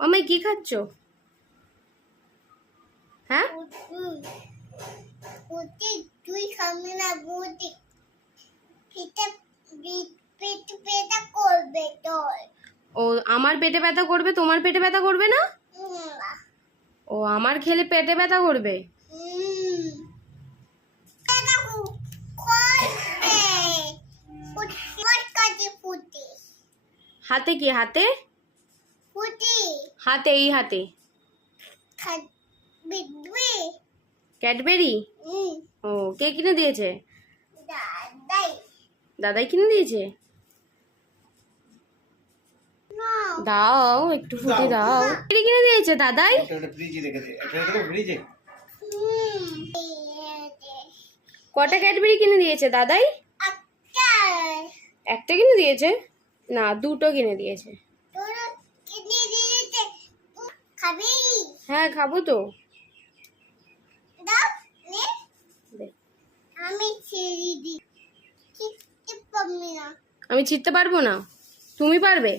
মামাই কি খাচ্ছ? হ্যাঁ তুই খাবি না বুটি পেটে পেটে পেটে করবে তোর। ও আমার পেটে ব্যথা করবে, তোমার পেটে ব্যথা করবে না? ও আমার খেলে পেটে ব্যথা করবে। হাতে কি? হাতে হাতে এই হাতে ক্যাডবেরি। ও কে কিনে দিয়েছে? দাদাই কিনে দিয়েছে। দাও একটু ফুটে দাও। কিনে দিয়েছে দাদাই। কটা ক্যাডবেরি কিনে দিয়েছে দাদাই? একটা কিনে দিয়েছে না, দুটো কিনে দিয়েছে। হ্যাঁ খাবো তো। আমি ছিঁড়তে পারবো না, তুমি পারবে?